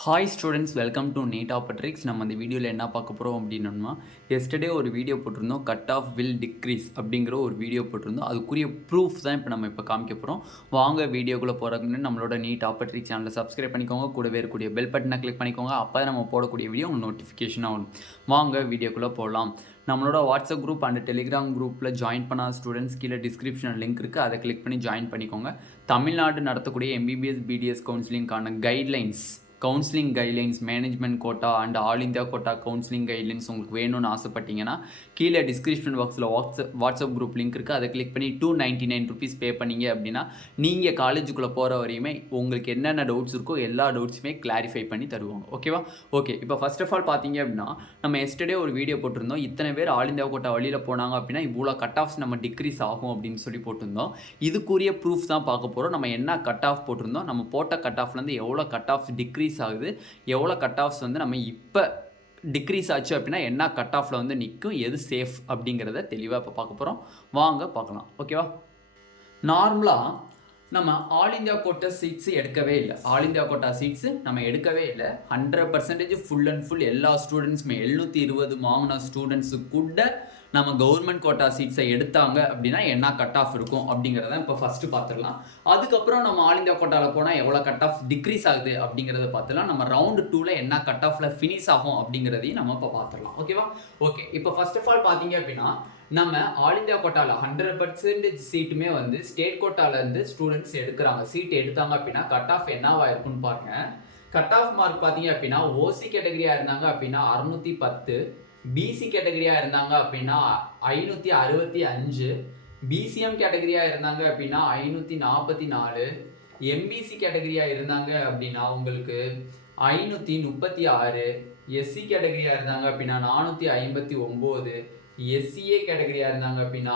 Hi students, welcome to NEET ஆப்பட்ரிக்ஸ். நம்ம இந்த வீடியோவில் என்ன பார்க்க போகிறோம் அப்படின்னா, எஸ்டர்டே ஒரு வீடியோ போட்டிருந்தோம், கட் ஆஃப் வில் டிக்ரீஸ் அப்படிங்கிற ஒரு வீடியோ போட்டிருந்தோம். அதுக்குரிய ப்ரூஃப் தான் இப்போ காமிக்க போகிறோம். வாங்க வீடியோக்குள்ளே போகிறதுக்கு முன்னாடி நம்மளோட நீட் ஆப்பட்ரிக்ஸ் சேனலை சப்ஸ்கிரைப் பண்ணிக்கோங்க, கூடவே இருக்கக்கூடிய பெல் பட்டனை கிளிக் பண்ணிக்கோங்க. அப்போ தான் நம்ம போடக்கூடிய வீடியோ உங்களுக்கு நோட்டிஃபிகேஷனாக வரும். வாங்க வீடியோக்குள்ளே போகலாம். நம்மளோட வாட்ஸ்அப் குரூப் அண்ட் டெலிகிராம் குரூப்பில் ஜாயின் பண்ண ஸ்டூடெண்ட்ஸ் கீழே டிஸ்கிரிப்ஷனில் லிங்க் இருக்குது, அதை கிளிக் பண்ணி ஜாயின் பண்ணிக்கோங்க. தமிழ்நாடு நடத்தக்கூடிய எம்பிபிஎஸ் பிடிஎஸ் கவுன்சிலிங்கான counselling guidelines, management quota and all India quota counselling guidelines உங்களுக்கு வேணும்னு ஆசைப்பட்டீங்கன்னா கீழே டிஸ்கிரிப்ஷன் பாக்ஸில் வாட்ஸ்அப் குரூப் லிங்க் இருக்குது, அதை கிளிக் பண்ணி $299 பே பண்ணிங்க அப்படின்னா நீங்கள் காலேஜுக்குள்ளே போகிற வரையுமே உங்களுக்கு என்னென்ன டவுட்ஸ் இருக்கோ எல்லா டவுட்ஸுமே கிளாரிஃபை பண்ணி தருவாங்க. ஓகேவா? ஓகே, இப்போ ஃபர்ஸ்ட் ஆஃப் ஆல் பார்த்தீங்க அப்படின்னா நம்ம எஸ்டர்டே ஒரு வீடியோ போட்டிருந்தோம், இத்தனை பேர் ஆல் இந்தியா கோட்டா வழியில் போனாங்க அப்படின்னா இவ்வளோ கட் ஆஃப்ஸ் நம்ம டிக்ரீஸ் ஆகும் அப்படின்னு சொல்லி போட்டிருந்தோம். இதுக்குரிய ப்ரூஃப் தான் பார்க்க போகிறோம். நம்ம என்ன கட் ஆஃப் போட்டிருந்தோம், நம்ம போட்ட கட் ஆஃப்லேருந்து எவ்வளோ கட் ஆஃப் டிக்ரீஸ் ஆகுது, எவ்வளோ கட் ஆஃப்ஸ் வந்து நம்ம இப்போ டிக்ரீஸ் ஆச்சு அப்படின்னா என்ன கட் ஆஃபில் வந்து நிற்கும், எது சேஃப் அப்படிங்கிறத தெளிவாக இப்போ பார்க்க போகிறோம். வாங்க பார்க்கலாம். ஓகேவா? நார்மலாக நம்ம ஆல் இந்தியா கோட்டா சீட்ஸு எடுக்கவே இல்லை. ஆல் இந்தியா கோட்டா சீட்ஸு நம்ம எடுக்கவே இல்லை. 100% ஃபுல் அண்ட் ஃபுல் எல்லா ஸ்டூடெண்ட்ஸுமே 720 வாங்கின ஸ்டூடெண்ட்ஸு கூட நம்ம கவர்மெண்ட் கோட்டா சீட்ஸை எடுத்தாங்க அப்படின்னா என்ன கட் ஆஃப் இருக்கும் அப்படிங்கிறத இப்போ ஃபஸ்ட்டு பார்த்துடலாம். அதுக்கப்புறம் நம்ம ஆல் இந்தியா கோட்டாவில் போனால் எவ்வளோ கட் ஆஃப் டிக்ரீஸ் ஆகுது அப்படிங்கிறத பார்த்துலாம். நம்ம ரவுண்டு 2ல் என்ன கட் ஆஃபில் ஃபினிஷ் ஆகும் அப்படிங்கிறதையும் நம்ம இப்போ பார்த்துடலாம். ஓகேவா? ஓகே, இப்போ ஃபர்ஸ்ட் ஆஃப் ஆல் பார்த்தீங்க அப்படின்னா நம்ம ஆல் இந்தியா கோட்டாவில் 100% சீட்டுமே வந்து ஸ்டேட் கோட்டாலேருந்து ஸ்டூடெண்ட்ஸ் எடுக்கிறாங்க. சீட் எடுத்தாங்க அப்படின்னா கட் ஆஃப் என்னவா இருக்குன்னு பாருங்க. கட் ஆஃப் மார்க் பார்த்தீங்க அப்படின்னா ஓசி கேட்டகரியாக இருந்தாங்க அப்படின்னா 610, பிசி கேட்டகரியாக இருந்தாங்க அப்படின்னா 565, பிசிஎம் கேட்டகரியாக இருந்தாங்க அப்படின்னா 544, எம்பிசி கேட்டகரியாக இருந்தாங்க அப்படின்னா உங்களுக்கு 536, எஸ்சி கேட்டகரியாக இருந்தாங்க அப்படின்னா 459, எஸ்சிஏ கேட்டகரியாக இருந்தாங்க அப்படின்னா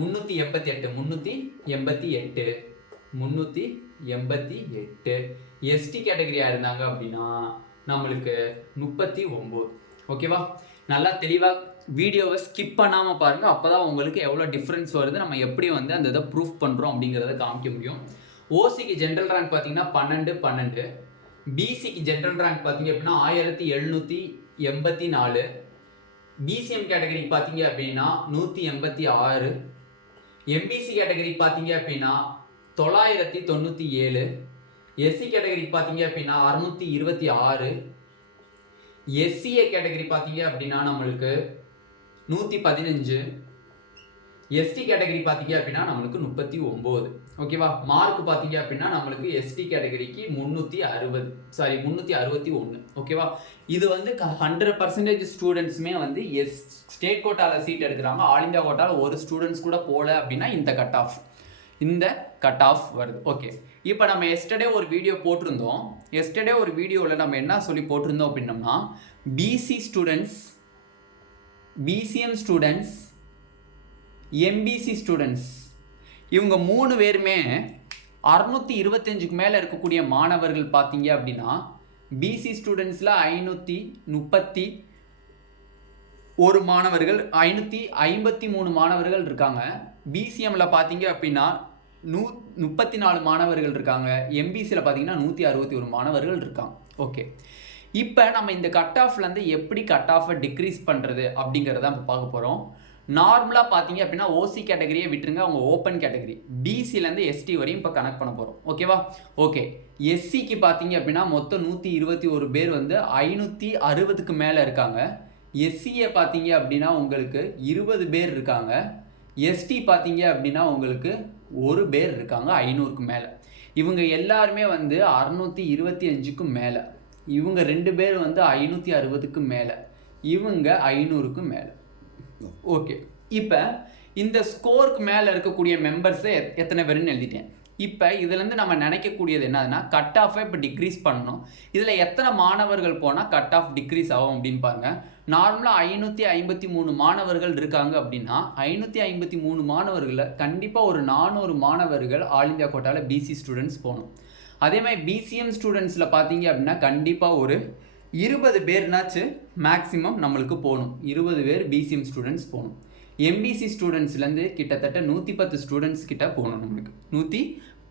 388, எஸ்டி கேட்டகரியாக இருந்தாங்க அப்படின்னா நம்மளுக்கு 39. ஓகேவா? நல்லா தெளிவாக வீடியோவை ஸ்கிப் பண்ணாமல் பாருங்கள், அப்போ தான் உங்களுக்கு எவ்வளோ டிஃப்ரென்ஸ் வருது, நம்ம எப்படி வந்து அந்த இதை ப்ரூஃப் பண்ணுறோம் அப்படிங்கிறத காமிக்க முடியும். ஓசிக்கு ஜென்ரல் ரேங்க் பார்த்தீங்கன்னா 12, பிசிக்கு ஜென்ரல் ரேங்க் பார்த்தீங்க அப்படின்னா 1784, பிசிஎம் கேட்டகரி பார்த்தீங்க அப்படின்னா 186, எம்பிசி கேட்டகரி பார்த்தீங்க அப்படின்னா 997, எஸ்சி கேட்டகரி பார்த்தீங்க அப்படின்னா 626, எஸ்சிஏ கேட்டகரி பார்த்தீங்க அப்படின்னா நம்மளுக்கு 115, எஸ்டி கேட்டகரி பார்த்தீங்க அப்படின்னா நம்மளுக்கு 39. ஓகேவா? மார்க் பார்த்தீங்க அப்படின்னா நம்மளுக்கு எஸ்டி கேட்டகரிக்கு 361. ஓகேவா? இது வந்து 100% ஸ்டூடெண்ட்ஸுமே வந்து ஸ்டேட் கோட்டாவில் சீட் எடுக்கிறாங்க. ஆல் இந்தியா கோட்டாவில் ஒரு ஸ்டூடெண்ட்ஸ் கூட போகல அப்படின்னா இந்த கட் ஆஃப் வருது. ஓகே, இப்போ நம்ம எஸ்டர்டே ஒரு வீடியோ போட்டிருந்தோம். எஸ்டர்டே ஒரு வீடியோவில் நம்ம என்ன சொல்லி போட்டிருந்தோம் அப்படின்னம்னா BC students, BCM students, MBC students இவங்க 3 பேருமே 625க்கு மேலே இருக்கக்கூடிய மாணவர்கள் பார்த்தீங்க அப்படின்னா பிசி ஸ்டூடெண்ட்ஸில் 531 மாணவர்கள், 553 மாணவர்கள் இருக்காங்க. பிசிஎம்மில் பார்த்தீங்க அப்படின்னா 34 மாணவர்கள் இருக்காங்க. எம்பிசியில் பார்த்தீங்கன்னா 161 மாணவர்கள் இருக்காங்க. ஓகே, இப்போ நம்ம இந்த கட் ஆஃப்லேருந்து எப்படி கட் ஆஃபை டிக்ரீஸ் பண்ணுறது அப்படிங்கிறத நம்ம பார்க்க போகிறோம். நார்மலாக பார்த்தீங்க அப்படின்னா ஓசி கேட்டகரியை விட்டுருங்க, அவங்க ஓப்பன் கேட்டகரி. பிசிலேருந்து எஸ்டி வரையும் இப்போ கனெக்ட் பண்ண போகிறோம். ஓகேவா? ஓகே, எஸ்சிக்கு பார்த்தீங்க அப்படின்னா மொத்தம் 121 பேர் வந்து 560க்கு மேலே இருக்காங்க. எஸ்சியை பார்த்தீங்க அப்படின்னா உங்களுக்கு 20 பேர் இருக்காங்க. எஸ்டி பார்த்தீங்க அப்படின்னா உங்களுக்கு 1 பேர் இருக்காங்க 500க்கு மேலே. இவங்க எல்லாருமே வந்து 625க்கு மேலே. இவங்க 2 பேர் வந்து 560க்கு மேலே, இவங்க 500க்கு மேலே. ஓகே, இப்போ இந்த ஸ்கோருக்கு மேலே இருக்கக்கூடிய மெம்பர்ஸை எத்தனை பேருன்னு எழுதிட்டேன். இப்போ இதுலேருந்து நம்ம நினைக்கக்கூடியது என்னதுன்னா கட் ஆஃபை இப்போ டிக்ரீஸ் பண்ணணும். இதில் எத்தனை மாணவர்கள் போனால் கட் ஆஃப் டிக்ரீஸ் ஆகும் அப்படின்னு பாருங்கள். நார்மலாக 553 மாணவர்கள் இருக்காங்க அப்படின்னா 553 மாணவர்களில் கண்டிப்பாக ஒரு 400 மாணவர்கள் ஆல் இந்தியா கோட்டாவில் பிசி ஸ்டூடெண்ட்ஸ் போகணும். அதே மாதிரி பிசிஎம் ஸ்டூடெண்ட்ஸில் பார்த்தீங்க அப்படின்னா கண்டிப்பாக ஒரு 20 பேர்னாச்சு மேக்ஸிமம் நம்மளுக்கு போகணும். 20 பேர் பிசிஎம் ஸ்டூடெண்ட்ஸ் போகணும். எம்பிசி ஸ்டூடெண்ட்ஸ்லேருந்து கிட்டத்தட்ட 110 ஸ்டூடெண்ட்ஸ் கிட்ட போகணும். நம்மளுக்கு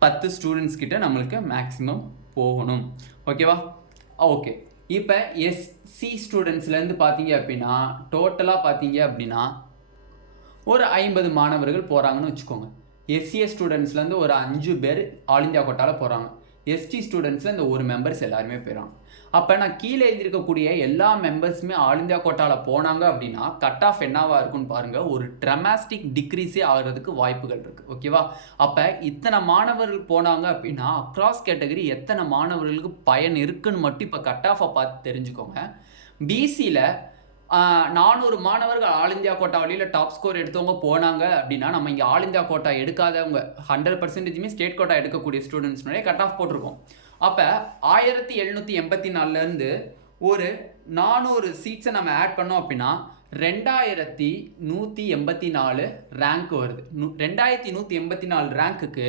10 ஸ்டூடெண்ட்ஸ் கிட்ட நம்மளுக்கு மேக்ஸிமம் போகணும். ஓகேவா? ஓகே. இப்போ எஸ்சி ஸ்டூடெண்ட்ஸ்லேருந்து பார்த்தீங்க அப்படின்னா டோட்டலாக பார்த்தீங்க அப்படின்னா ஒரு 50 மாணவர்கள் போகிறாங்கன்னு வச்சுக்கோங்க. எஸ்சிஎஸ் ஸ்டூடெண்ட்ஸ்லேருந்து ஒரு 5 பேர் ஆல் இந்தியா கோட்டாவில் போகிறாங்க. எஸ்டி ஸ்டூடெண்ட்ஸில் இந்த ஒரு மெம்பர்ஸ் எல்லாருமே போயிடறாங்க. அப்போ நான் கீழே எழுதியிருக்கக்கூடிய எல்லா மெம்பர்ஸுமே ஆல் இந்தியா கோட்டாவில் போனாங்க அப்படின்னா கட் ஆஃப் என்னவாக இருக்குன்னு பாருங்கள். ஒரு ட்ரமாஸ்டிக் டிக்ரீஸே ஆகிறதுக்கு வாய்ப்புகள் இருக்குது. ஓகேவா? அப்போ இத்தனை மாணவர்கள் போனாங்க அப்படின்னா அக்ராஸ் கேட்டகரி எத்தனை மாணவர்களுக்கு பயன் இருக்குன்னு மட்டும் இப்போ கட் ஆஃபை பார்த்து தெரிஞ்சுக்கோங்க. பிசியில் 400 மாணவர்கள் ஆல் இந்தியா கோட்டா வழியில் டாப் ஸ்கோர் எடுத்தவங்க போனாங்க அப்படின்னா நம்ம இங்கே ஆல் இந்தியா கோட்டா எடுக்காதவங்க 100% ஸ்டேட் கோட்டா எடுக்கக்கூடிய ஸ்டூடெண்ட்ஸ்னுடைய கட் ஆஃப் போட்டிருக்கோம். அப்போ 1784லேருந்து ஒரு 400 சீட்ஸை நம்ம ஆட் பண்ணோம் அப்படின்னா 2184 ரேங்க் வருது. 2184 ரேங்க்குக்கு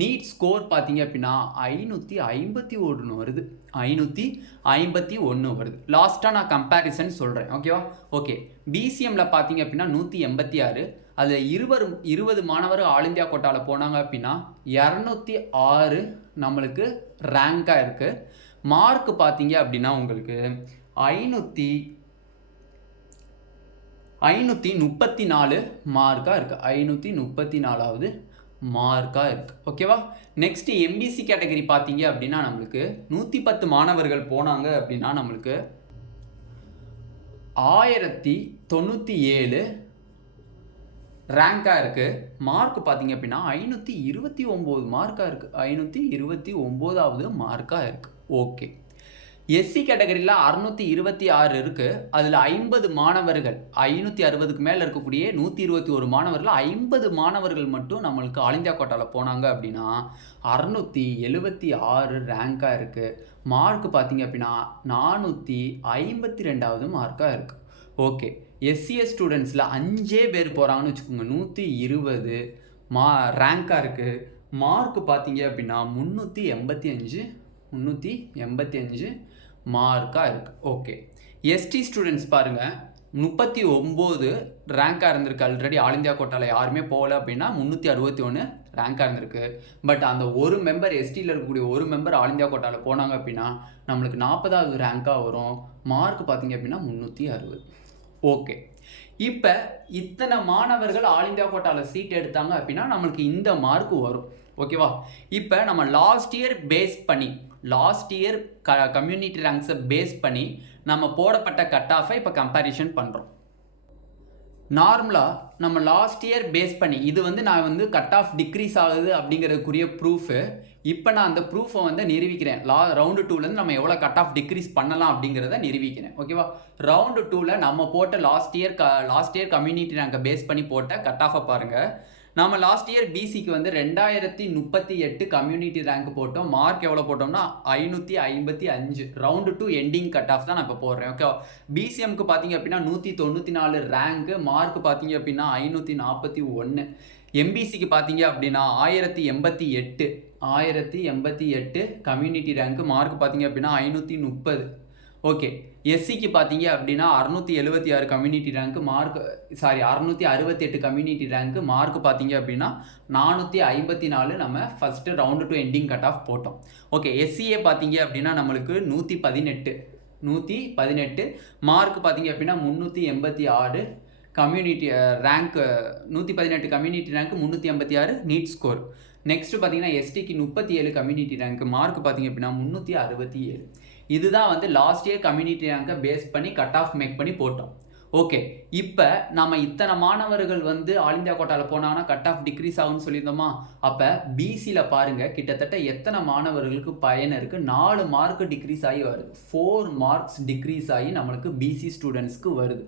நீட் ஸ்கோர் பார்த்தீங்க அப்படின்னா 551 வருது. 551 வருது. லாஸ்ட்டாக நான் கம்பேரிசன் சொல்கிறேன். ஓகேவா? ஓகே. பிசிஎம்மில் பார்த்தீங்க அப்படின்னா 186. அதில் 20 மாணவர்கள் ஆல் இந்தியா கோட்டாவில் போனாங்க அப்படின்னா 206 நம்மளுக்கு ரேங்காக இருக்குது. மார்க் பார்த்தீங்க அப்படின்னா உங்களுக்கு 534 மார்க்காக இருக்குது. 534வது மார்க்காக இருக்குது. ஓகேவா? நெக்ஸ்ட் எம்பிசி கேட்டகரி பார்த்தீங்க அப்படின்னா நம்மளுக்கு 110 மாணவர்கள் போனாங்க அப்படின்னா நம்மளுக்கு 1097 ரேங்காக இருக்குது. மார்க் பார்த்தீங்க அப்படின்னா 529 மார்க்காக இருக்குது. 529வது மார்க்காக இருக்குது. ஓகே. எஸ்சி கேட்டகரியில் 626 இருக்குது. அதில் 50 மாணவர்கள் 560க்கு மேலே இருக்கக்கூடிய 121 மாணவர்கள் 50 மாணவர்கள் மட்டும் நம்மளுக்கு ஆல் இந்தியா கோட்டாவில் போனாங்க அப்படின்னா 676 ரேங்காக இருக்குது. மார்க் பார்த்தீங்க அப்படின்னா 452வது மார்க்காக இருக்குது. ஓகே. எஸ்சிஎஸ் ஸ்டூடெண்ட்ஸில் 5 பேர் போகிறாங்கன்னு வச்சுக்கோங்க. 120 ரேங்காக இருக்குது. மார்க் பார்த்தீங்க அப்படின்னா 385 மார்க்காக இருக்குது. ஓகே. எஸ்டி ஸ்டூடெண்ட்ஸ் பாருங்கள் 39 ரேங்காக இருந்திருக்கு. ஆல்ரெடி ஆல் இந்தியா கோட்டாவில் யாருமே போகல அப்படின்னா 361 ரேங்காக இருந்திருக்கு. பட் அந்த ஒரு மெம்பர் எஸ்டியில் இருக்கக்கூடிய ஒரு மெம்பர் ஆல் இந்தியா கோட்டாவில் போனாங்க அப்படின்னா நம்மளுக்கு 40வது ரேங்காக வரும். மார்க் பார்த்தீங்க அப்படின்னா 360. ஓகே. இப்போ இத்தனை மாணவர்கள் ஆல் இந்தியா கோட்டாவில் சீட் எடுத்தாங்க அப்படின்னா நம்மளுக்கு இந்த மார்க் வரும். ஓகேவா? இப்போ நம்ம லாஸ்ட் இயர் கம்யூனிட்டி ரேங்க்ஸை பேஸ் பண்ணி நம்ம போடப்பட்ட கட் ஆஃபை இப்போ கம்பேரிஷன் பண்ணுறோம். நார்மலாக நம்ம லாஸ்ட் இயர் பேஸ் பண்ணி இது வந்து நான் வந்து கட் ஆஃப் டிக்ரீஸ் ஆகுது அப்படிங்கிறதுக்குரிய ப்ரூஃபு. இப்போ நான் அந்த ப்ரூஃபை வந்து நிரூபிக்கிறேன். ரவுண்டு 2லேருந்து நம்ம எவ்வளோ கட் ஆஃப் டிக்ரீஸ் பண்ணலாம் அப்படிங்கிறத நிரூபிக்கிறேன். ஓகேவா? ரவுண்டு 2ல் நம்ம போட்ட லாஸ்ட் இயர் கம்யூனிட்டி ரேங்கை பேஸ் பண்ணி போட்ட கட் ஆஃபை பாருங்கள். நம்ம லாஸ்ட் இயர் பிசிக்கு வந்து 2038 கம்யூனிட்டி ரேங்க் போட்டோம். மார்க் எவ்வளோ போட்டோம்னா 555. ரவுண்டு 2 எண்டிங் கட் ஆஃப் தான் நான் இப்போ போடுறேன். ஓகே. பிசிஎம்க்கு பார்த்தீங்க அப்படின்னா 194 ரேங்க்கு. மார்க் பார்த்தீங்க அப்படின்னா 541. எம்பிசிக்கு பார்த்தீங்க அப்படின்னா 1088 கம்யூனிட்டி ரேங்க்கு. மார்க் பார்த்தீங்க அப்படின்னா 530. ஓகே. எஸ்சிக்கு பார்த்தீங்க அப்படின்னா 676 community rank. 668 community rank. Mark பார்த்தீங்க அப்படின்னா 454 நம்ம first round 2 ending cut off போட்டோம். ஓகே. எஸ்சிஏ பார்த்தீங்க அப்படின்னா நம்மளுக்கு 118 மார்க் பார்த்தீங்க அப்படின்னா 386 community rank. 118 community rank 386 NEET score. Next பார்த்தீங்கன்னா எஸ்டிக்கு 37 கம்யூனிட்டி ரேங்க். மார்க் பார்த்தீங்க அப்படின்னா 367. இதுதான் வந்து லாஸ்ட் இயர் கம்யூனிட்டி ரேங்கை பேஸ் பண்ணி கட் ஆஃப் மேக் பண்ணி போட்டோம். ஓகே. இப்போ நம்ம இத்தனை மாணவர்கள் வந்து ஆல் இந்தியா கோட்டாவில் போனாங்கன்னா கட் ஆஃப் டிக்ரீஸ் ஆகும்னு சொல்லியிருந்தோமா? அப்போ பிசியில் பாருங்கள் கிட்டத்தட்ட எத்தனை மாணவர்களுக்கு பயன் இருக்குது? 4 மார்க் டிக்ரீஸ் ஆகி வருது. 4 மார்க்ஸ் டிக்ரீஸ் ஆகி நம்மளுக்கு பிசி ஸ்டூடெண்ட்ஸ்க்கு வருது.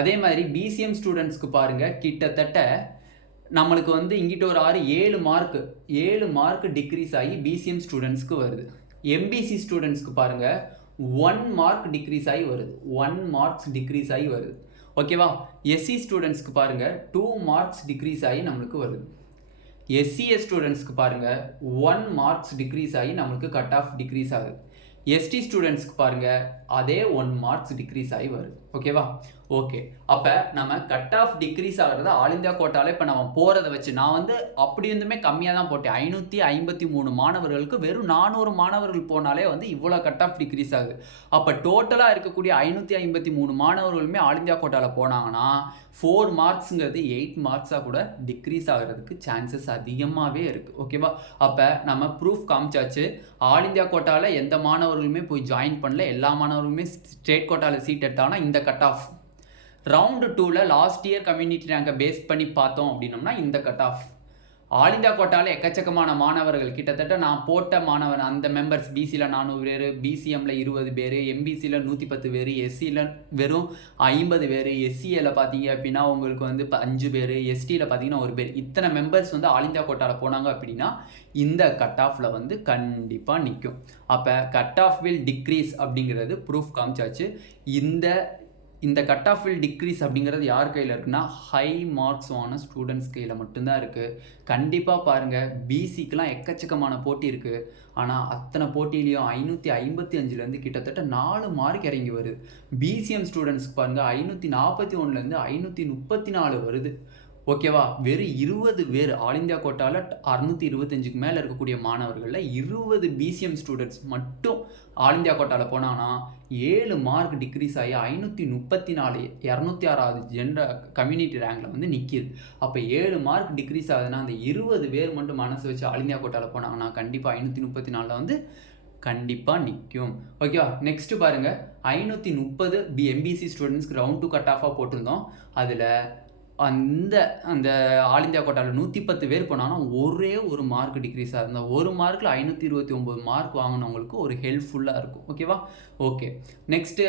அதே மாதிரி பிசிஎம் ஸ்டூடெண்ட்ஸ்க்கு பாருங்கள் கிட்டத்தட்ட நம்மளுக்கு வந்து இங்கிட்ட ஒரு 7 மார்க் டிக்ரீஸ் ஆகி பிசிஎம் ஸ்டூடெண்ட்ஸ்க்கு வருது. எம்பிசி ஸ்டூடெண்ட்ஸ்க்கு பாருங்கள் 1 மார்க் டிக்ரீஸ் ஆகி வருது. 1 மார்க்ஸ் டிக்ரீஸ் ஆகி வருது. ஓகேவா? எஸ்சி ஸ்டூடெண்ட்ஸ்க்கு பாருங்கள் 2 மார்க்ஸ் டிக்ரீஸ் ஆகி நம்மளுக்கு வருது. எஸ்சிஎஸ் ஸ்டூடெண்ட்ஸ்க்கு பாருங்கள் 1 மார்க்ஸ் டிக்ரீஸ் ஆகி நம்மளுக்கு கட் ஆஃப் டிக்ரீஸ் ஆகுது. எஸ்டி ஸ்டூடெண்ட்ஸ்க்கு பாருங்கள் அதே 1 மார்க்ஸ் டிக்ரீஸ் ஆகி வருது. ஓகேவா? ஓகே. அப்போ நம்ம கட் ஆஃப் டிக்ரீஸ் ஆகிறது ஆல் இந்தியா கோட்டாவில் இப்போ நம்ம போகிறத வச்சு நான் வந்து அப்படி இருந்துமே கம்மியாக தான் போட்டேன். 553 மாணவர்களுக்கு வெறும் 400 மாணவர்கள் போனாலே வந்து இவ்வளோ கட் ஆஃப் டிக்ரீஸ் ஆகுது. அப்போ டோட்டலாக இருக்கக்கூடிய 553 மாணவர்களுமே ஆல் இந்தியா கோட்டாவில் போனாங்கன்னா 4 மார்க்ஸுங்கிறது 8 மார்க்ஸாக கூட டிக்ரீஸ் ஆகிறதுக்கு சான்சஸ் அதிகமாகவே இருக்குது. ஓகேவா? அப்போ நம்ம ப்ரூஃப் காமிச்சாச்சு. ஆல் இந்தியா கோட்டாவில் எந்த மாணவர்களுமே போய் ஜாயின் பண்ணல. எல்லா மாணவர்களுமே ஸ்டேட் கோட்டாவில் சீட் எடுத்தாங்கன்னா இந்த கட் ஆஃப். ரவுண்டு 2ல லாஸ்ட் இயர் கம்யூனிட்டி ரேங்கை பேஸ் பண்ணி பார்த்தோம் அப்படின்னோம்னா இந்த கட் ஆஃப். ஆல் இந்தியா கோட்டாவில் எக்கச்சக்கமான மாணவர்கள் கிட்டத்தட்ட நான் போட்ட மாணவர் அந்த மெம்பர்ஸ் பிசியில் 400 பேர், பிசிஎம்மில் 20 பேர், எம்பிசியில் 110 பேர், எஸ்சியில் வெறும் 50 பேர், எஸ்சியில் பார்த்தீங்க அப்படின்னா உங்களுக்கு வந்து 5 பேர், எஸ்டியில் பார்த்தீங்கன்னா 1 பேர், இத்தனை மெம்பர்ஸ் வந்து ஆல் இந்தியா கோட்டாவில் போனாங்க அப்படின்னா இந்த கட் ஆஃபில் வந்து கண்டிப்பாக நிற்கும். அப்போ கட் ஆஃப் வில் டிக்ரீஸ் அப்படிங்கிறது ப்ரூஃப் காமிச்சாச்சு. இந்த கட் ஆஃப் வில் டிக்ரீஸ் அப்படிங்கிறது யார் கையில் இருக்குன்னா ஹை மார்க்ஸ் வாங்கின ஸ்டூடெண்ட்ஸ் கையில் மட்டும்தான் இருக்குது. கண்டிப்பாக பாருங்கள், பிசிக்கெலாம் எக்கச்சக்கமான போட்டி இருக்குது. ஆனால் அத்தனை போட்டியிலையும் 555லேருந்து கிட்டத்தட்ட 4 மார்க் இறங்கி வருது. பிசிஎம் ஸ்டூடெண்ட்ஸ்க்கு பாருங்கள் 541லேருந்து 534 வருது. ஓகேவா? வெறும் 20 பேர் ஆல் இந்தியா கோட்டாவில் 625க்கு மேலே இருக்கக்கூடிய மாணவர்களில் 20 பிசிஎம் ஸ்டூடெண்ட்ஸ் மட்டும் ஆல் இந்தியா கோட்டாவில் போனாங்கன்னா 7 மார்க் டிக்ரீஸ் ஆகி 534 206வது ஜென்ரல் கம்யூனிட்டி ரேங்கில் வந்து நிற்கிது. அப்போ 7 மார்க் டிக்ரீஸ் ஆகுதுன்னா அந்த 20 பேர் மட்டும் மனசு வச்சு ஆல் இந்தியா கோட்டாவில் போனாங்கன்னா கண்டிப்பாக 534 வந்து கண்டிப்பாக நிற்கும். ஓகேவா? நெக்ஸ்ட்டு பாருங்கள், 530 எம்பிசி ஸ்டூடெண்ட்ஸ்க்கு ரவுண்ட் 2 கட் ஆஃபாக போட்டிருந்தோம். அதில் அந்த ஆல் இந்தியா கோட்டாவில் 110 பேர் போனாலும் ஒரே ஒரு மார்க் டிக்ரீஸ் ஆகுது. அந்த ஒரு மார்க்கில் 529 மார்க் வாங்கினவங்களுக்கு ஒரு ஹெல்ப்ஃபுல்லாக இருக்கும். ஓகேவா? ஓகே. நெக்ஸ்ட்டு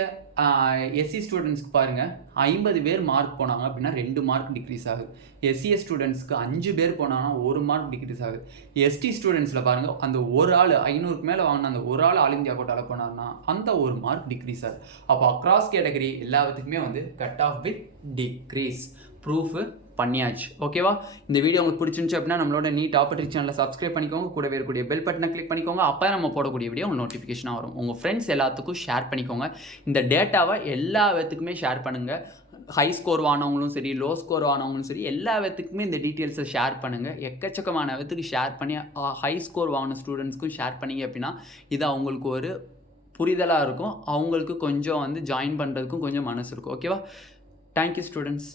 எஸ்சி ஸ்டூடெண்ட்ஸ்க்கு பாருங்கள் 50 பேர் மார்க் போனாங்க அப்படின்னா 2 மார்க் டிக்ரீஸ் ஆகுது. எஸ்சிஎஸ் ஸ்டூடெண்ட்ஸ்க்கு 5 பேர் போனாங்கன்னா 1 மார்க் டிக்ரீஸ் ஆகுது. எஸ்டி ஸ்டூடெண்ட்ஸில் பாருங்கள், அந்த ஒரு ஆள் 500க்கு மேலே வாங்கின அந்த ஒரு ஆள் ஆல் இந்தியா கோட்டாவில் போனாங்கன்னா அந்த ஒரு மார்க் டிக்ரீஸ் ஆகுது. அப்போ அக்ராஸ் கேட்டகரி எல்லாத்துக்குமே வந்து cut off with decrease proof பண்ணியாச்சு. ஓகேவா? இந்த வீடியோ உங்களுக்கு பிடிச்சிருந்துச்சு அப்படின்னா நம்மளோட நீட் ஆப்பர்ச்சுனிட்டி சேனலை சப்ஸ்கிரைப் பண்ணிக்கோங்க. கூடவே இருக்கக்கூடிய பெல் பட்டனை கிளிக் பண்ணிக்கோங்க. அப்போ நம்ம போடக்கூடிய வீடியோ உங்களுக்கு நோட்டிஃபிகேஷனாக வரும். உங்கள் ஃப்ரெண்ட்ஸ் எல்லாத்துக்கும் ஷேர் பண்ணிக்கோங்க. இந்த டேட்டாவை எல்லா விதத்துக்குமே ஷேர் பண்ணுங்கள். ஹை ஸ்கோர் வாங்கினவங்களும் சரி, லோ ஸ்கோர் வாங்கினவங்களும் சரி, எல்லா விதத்துக்குமே இந்த டீட்டெயில்ஸை ஷேர் பண்ணுங்கள். எக்கச்சக்கமான விதத்துக்கு ஷேர் பண்ணி ஹை ஸ்கோர் வாங்கின ஸ்டூடெண்ட்ஸ்க்கும் ஷேர் பண்ணிங்க அப்படின்னா இது அவங்களுக்கு ஒரு புரிதலாக இருக்கும். அவங்களுக்கு கொஞ்சம் வந்து ஜாயின் பண்ணுறதுக்கும் கொஞ்சம் மனசு இருக்கும். ஓகேவா? Thank you students.